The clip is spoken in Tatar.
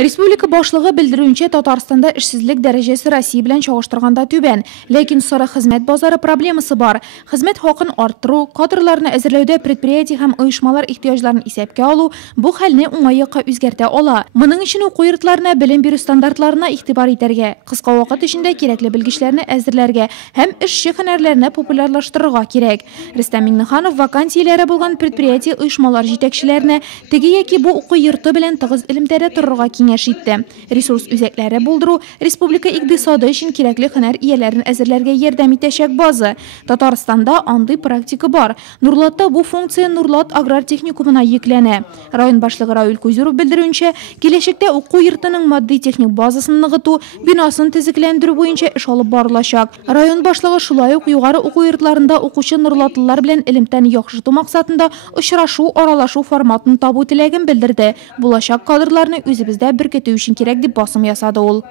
Республика башлыгы белдерүенчә, Татарстанда эшсезлек дәрәҗәсе Россия белән чагыштырганда түбән, ләкин сары хезмәт базары проблемасы бар. Хезмәт хакын арттыру, кадрларны әзерләүдә предприятие һәм оешмалар ихтыяҗларын исәпкә алу бу хәлне уңайга үзгәртә ала. Моның өчен уку йортларына белем бирү стандартларына игътибар итәргә, кыска вакыт эчендә кирәкле белгечләрне әзерләргә һәм эшче һөнәрләрне популярлаштырырга кирәк. Рөстәм Миңнеханов вакансияләре булган предприятие оешмалар җитәкчеләренә теге яки бу уку йорты белән тыгыз элемтәдә торырга киңәш итте. Ресурс үзәкләре булдыру республика икътисады өчен кирәкле һөнәр ияләрен әзерләргә ярдәм итәчәк базы. Татарстанда андый практика бар. Нурлатта бу функция Нурлат аграр техникумына йөкләнә. Район башлыгы Равил Кузюров белдерүенчә, киләчәктә уку йортының матди техник базасын ныгыту, бинасын төзекләндерү буенча эш алып барылачак. Район башлыгы шулай ук югары уку йортларында укучы нурлатлылар белән элемтәне яхшырту максатында очрашу, аралашу форматын табу теләген белдерде. Булачак кадрларны үзебездә беркетү өчен кирәк дип басым ясады ул.